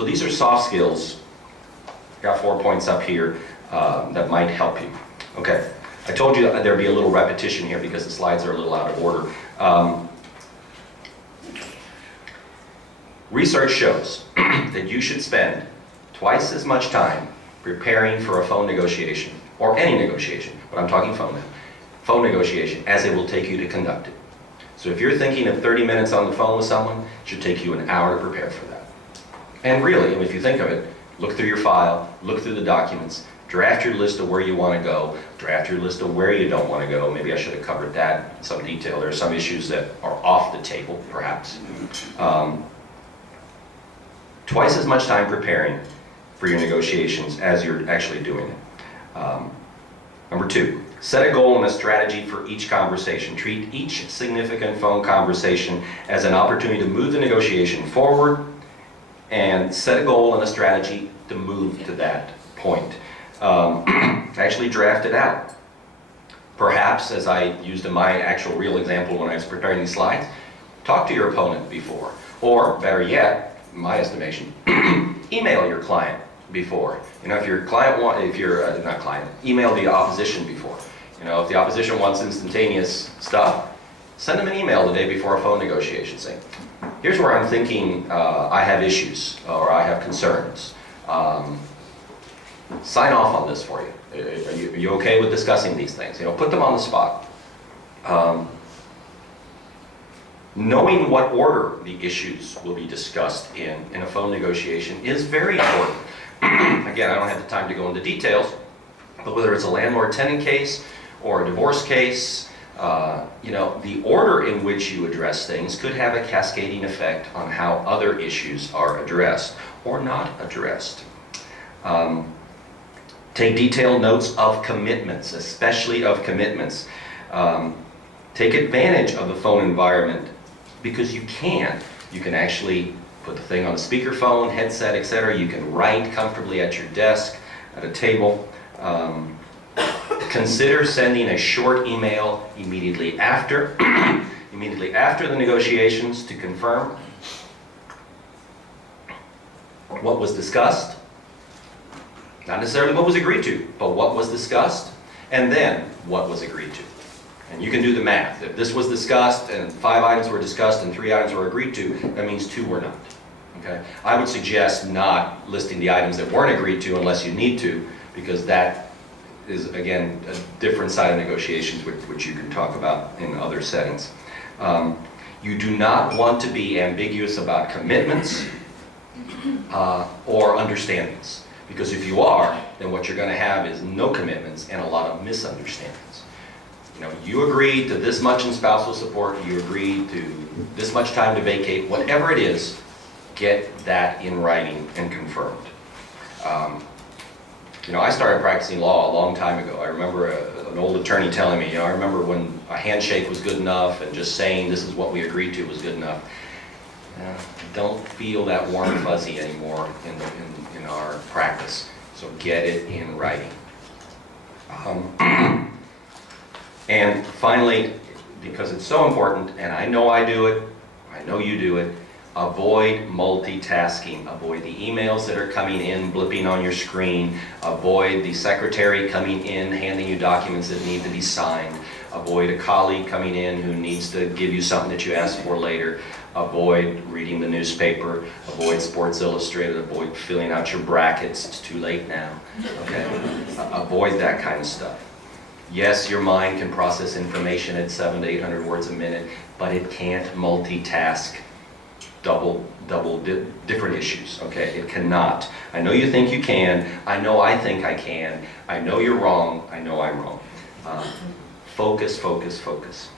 So these are soft skills. Got 4 points up here that might help you. Okay, I told you that there'd be a little repetition here because the slides are a little out of order. Research shows that you should spend twice as much time preparing for a phone negotiation, or any negotiation, but I'm talking phone now, phone negotiation, as it will take you to conduct it. So if you're thinking of 30 minutes on the phone with someone, it should take you an hour to prepare for that. And really, if you think of it, look through your file, look through the documents, draft your list of where you want to go, draft your list of where you don't want to go. Maybe I should have covered that in some detail. There are some issues that are off the table, perhaps. Twice as much time preparing for your negotiations as you're actually doing it. Number 2, set a goal and a strategy for each conversation. Treat each significant phone conversation as an opportunity to move the negotiation forward, and set a goal and a strategy to move to that point. Actually draft it out. Perhaps, as I used in my actual real example when I was preparing these slides, talk to your opponent before. Or, better yet, in my estimation, email your client before. You know, if your client email the opposition before. You know, if the opposition wants instantaneous stuff, send them an email the day before a phone negotiation saying, here's where I'm thinking I have issues or I have concerns. Sign off on this for you. Are you okay with discussing these things? You know, put them on the spot. Knowing what order the issues will be discussed in a phone negotiation is very important. Again, I don't have the time to go into details, but whether it's a landlord-tenant case or a divorce case, you know, the order in which you address things could have a cascading effect on how other issues are addressed or not addressed. Take detailed notes of commitments, especially of commitments. Take advantage of the phone environment because you can. You can actually put the thing on a speakerphone, headset, etc. You can write comfortably at your desk, at a table. Consider sending a short email immediately after the negotiations to confirm what was discussed. Not necessarily what was agreed to, but what was discussed, and then what was agreed to. And you can do the math. If this was discussed and 5 items were discussed and 3 items were agreed to, that means 2 were not. Okay? I would suggest not listing the items that weren't agreed to unless you need to, because that is, again, a different side of negotiations which you can talk about in other settings. You do not want to be ambiguous about commitments or understandings. Because if you are, then what you're going to have is no commitments and a lot of misunderstandings. You know, you agreed to this much in spousal support, you agreed to this much time to vacate, whatever it is, get that in writing and confirmed. You know, I started practicing law a long time ago. I remember an old attorney telling me, you know, I remember when a handshake was good enough and just saying this is what we agreed to was good enough. Don't feel that warm fuzzy anymore in our practice. So get it in writing. And finally, because it's so important, and I know I do it, I know you do it, avoid multitasking. Avoid the emails that are coming in, blipping on your screen. Avoid the secretary coming in, handing you documents that need to be signed. Avoid a colleague coming in who needs to give you something that you asked for later. Avoid reading the newspaper. Avoid Sports Illustrated. Avoid filling out your brackets. It's too late now. Okay? Avoid that kind of stuff. Yes, your mind can process information at 700 to 800 words a minute, but it can't multitask different issues, okay? It cannot. I know you think you can. I know I think I can. I know you're wrong. I know I'm wrong. Focus, focus, focus.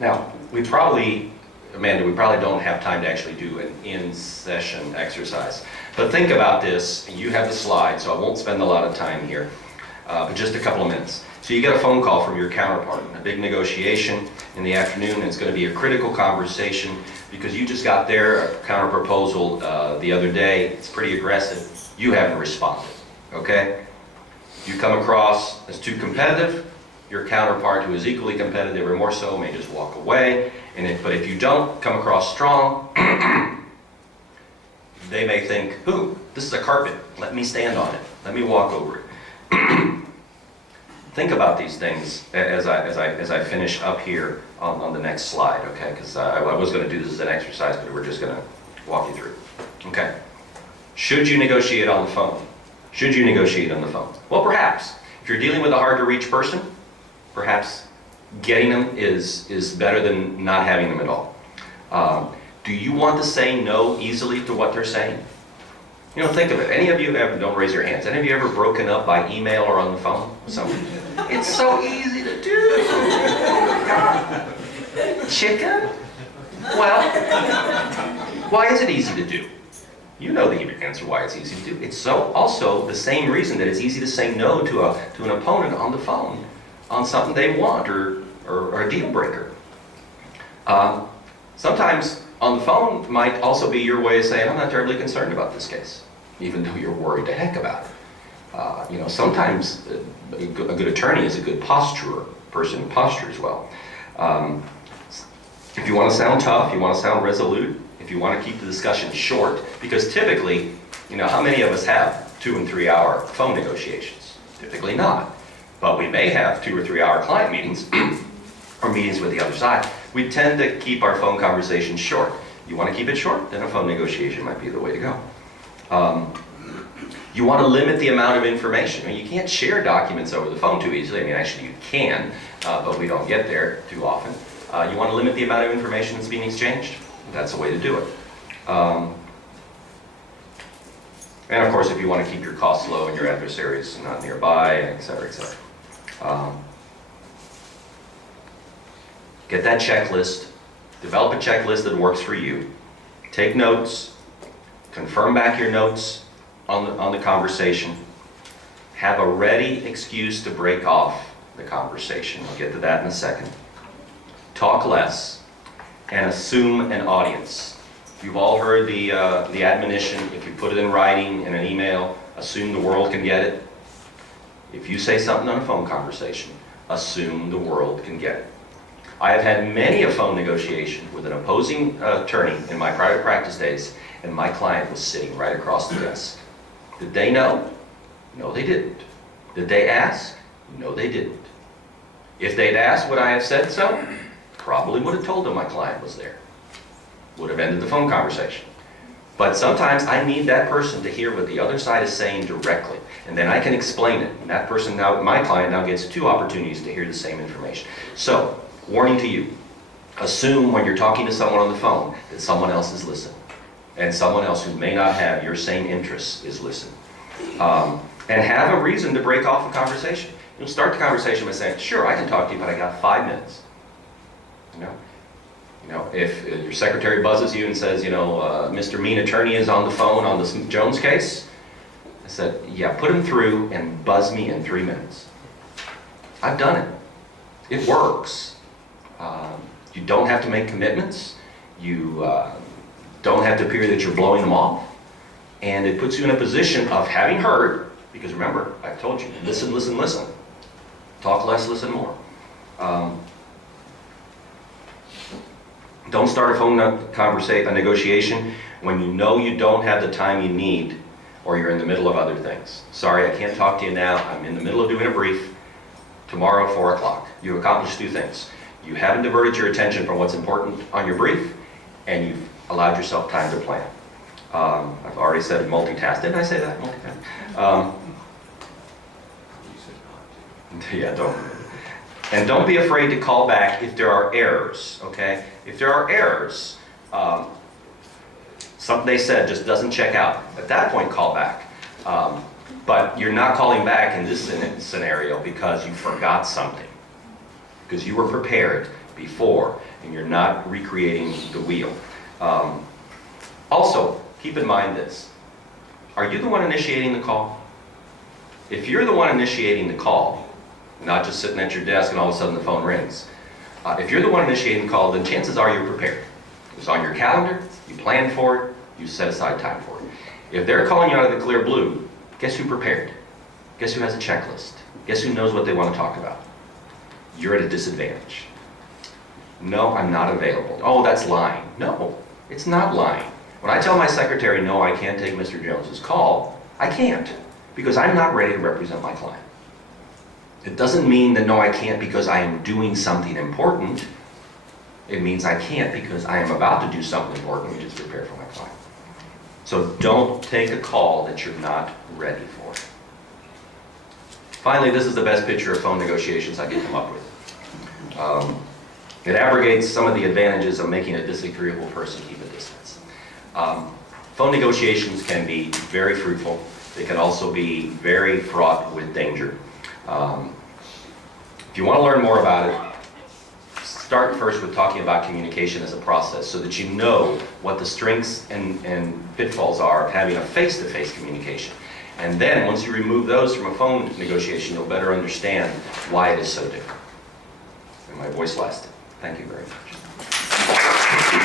Now, Amanda, we probably don't have time to actually do an in-session exercise. But think about this. You have the slide, so I won't spend a lot of time here, but just a couple of minutes. So you get a phone call from your counterpart, a big negotiation in the afternoon, and it's going to be a critical conversation because you just got their counter-proposal the other day. It's pretty aggressive. You haven't responded, okay? You come across as too competitive. Your counterpart, who is equally competitive or more so, may just walk away. But if you don't come across strong, they may think, ooh, this is a carpet. Let me stand on it. Let me walk over it. Think about these things as I finish up here on the next slide, okay? Because I was going to do this as an exercise, but we're just going to walk you through. Okay. Should you negotiate on the phone? Should you negotiate on the phone? Well, perhaps. If you're dealing with a hard-to-reach person, perhaps getting them is better than not having them at all. Do you want to say no easily to what they're saying? You know, think of it. Any of you ever, don't raise your hands, any of you ever broken up by email or on the phone with someone? It's so easy to do. Oh my God. Chicken? Well, why is it easy to do? You know the answer why it's easy to do. It's also the same reason that it's easy to say no to an opponent on the phone on something they want or a deal breaker. Sometimes on the phone might also be your way of saying, I'm not terribly concerned about this case, even though you're worried to heck about it. You know, sometimes a good attorney is a good person who postures well. If you want to sound tough, you want to sound resolute, if you want to keep the discussion short, because typically, you know, how many of us have 2 and 3 hour phone negotiations? Typically not. But we may have 2 or 3 hour client meetings or meetings with the other side. We tend to keep our phone conversations short. You want to keep it short? Then a phone negotiation might be the way to go. You want to limit the amount of information. I mean, you can't share documents over the phone too easily. I mean, actually you can, but we don't get there too often. You want to limit the amount of information that's being exchanged. That's a way to do it. And of course, if you want to keep your costs low and your adversaries not nearby, et cetera, et cetera. Get that checklist. Develop a checklist that works for you. Take notes. Confirm back your notes on the conversation. Have a ready excuse to break off the conversation. I'll get to that in a second. Talk less and assume an audience. You've all heard the admonition, if you put it in writing in an email, assume the world can get it. If you say something on a phone conversation, assume the world can get it. I have had many a phone negotiation with an opposing attorney in my private practice days, and my client was sitting right across the desk. Did they know? No, they didn't. Did they ask? No, they didn't. If they'd asked would I have said so? Probably would have told them my client was there. Would have ended the phone conversation. But sometimes I need that person to hear what the other side is saying directly, and then I can explain it. And that person now, my client now gets 2 opportunities to hear the same information. So, warning to you, assume when you're talking to someone on the phone that someone else is listening, and someone else who may not have your same interests is listening. And have a reason to break off a conversation. You'll start the conversation by saying, sure, I can talk to you, but I got 5 minutes. You know, if your secretary buzzes you and says, you know, Mr. Mean Attorney is on the phone on the Jones case, I said, yeah, put him through and buzz me in 3 minutes. I've done it. It works. You don't have to make commitments. You don't have to appear that you're blowing them off. And it puts you in a position of having heard, because remember, I've told you, listen, listen, listen. Talk less, listen more. Don't start a phone negotiation when you know you don't have the time you need or you're in the middle of other things. Sorry, I can't talk to you now. I'm in the middle of doing a brief. Tomorrow, 4 o'clock. You've accomplished 2 things. You haven't diverted your attention from what's important on your brief, and you've allowed yourself time to plan. I've already said multitask. Didn't I say that? Multitask. Yeah, don't. And don't be afraid to call back if there are errors, okay? If there are errors, something they said just doesn't check out. At that point, call back. But you're not calling back in this scenario because you forgot something. Because you were prepared before, and you're not recreating the wheel. Also, keep in mind this. Are you the one initiating the call? If you're the one initiating the call, not just sitting at your desk and all of a sudden the phone rings. If you're the one initiating the call, then chances are you're prepared. It's on your calendar, you planned for it, you set aside time for it. If they're calling you out of the clear blue, guess who prepared? Guess who has a checklist? Guess who knows what they want to talk about? You're at a disadvantage. No, I'm not available. Oh, that's lying. No, it's not lying. When I tell my secretary, no, I can't take Mr. Jones's call, I can't, because I'm not ready to represent my client. It doesn't mean that no, I can't because I am doing something important. It means I can't because I am about to do something important, which is prepare for my client. So don't take a call that you're not ready for. Finally, this is the best picture of phone negotiations I could come up with. It abrogates some of the advantages of making a disagreeable person keep a distance. Phone negotiations can be very fruitful. They can also be very fraught with danger. If you want to learn more about it, start first with talking about communication as a process so that you know what the strengths and pitfalls are of having a face-to-face communication. And then once you remove those from a phone negotiation, you'll better understand why it is so different. And my voice lasted. Thank you very much.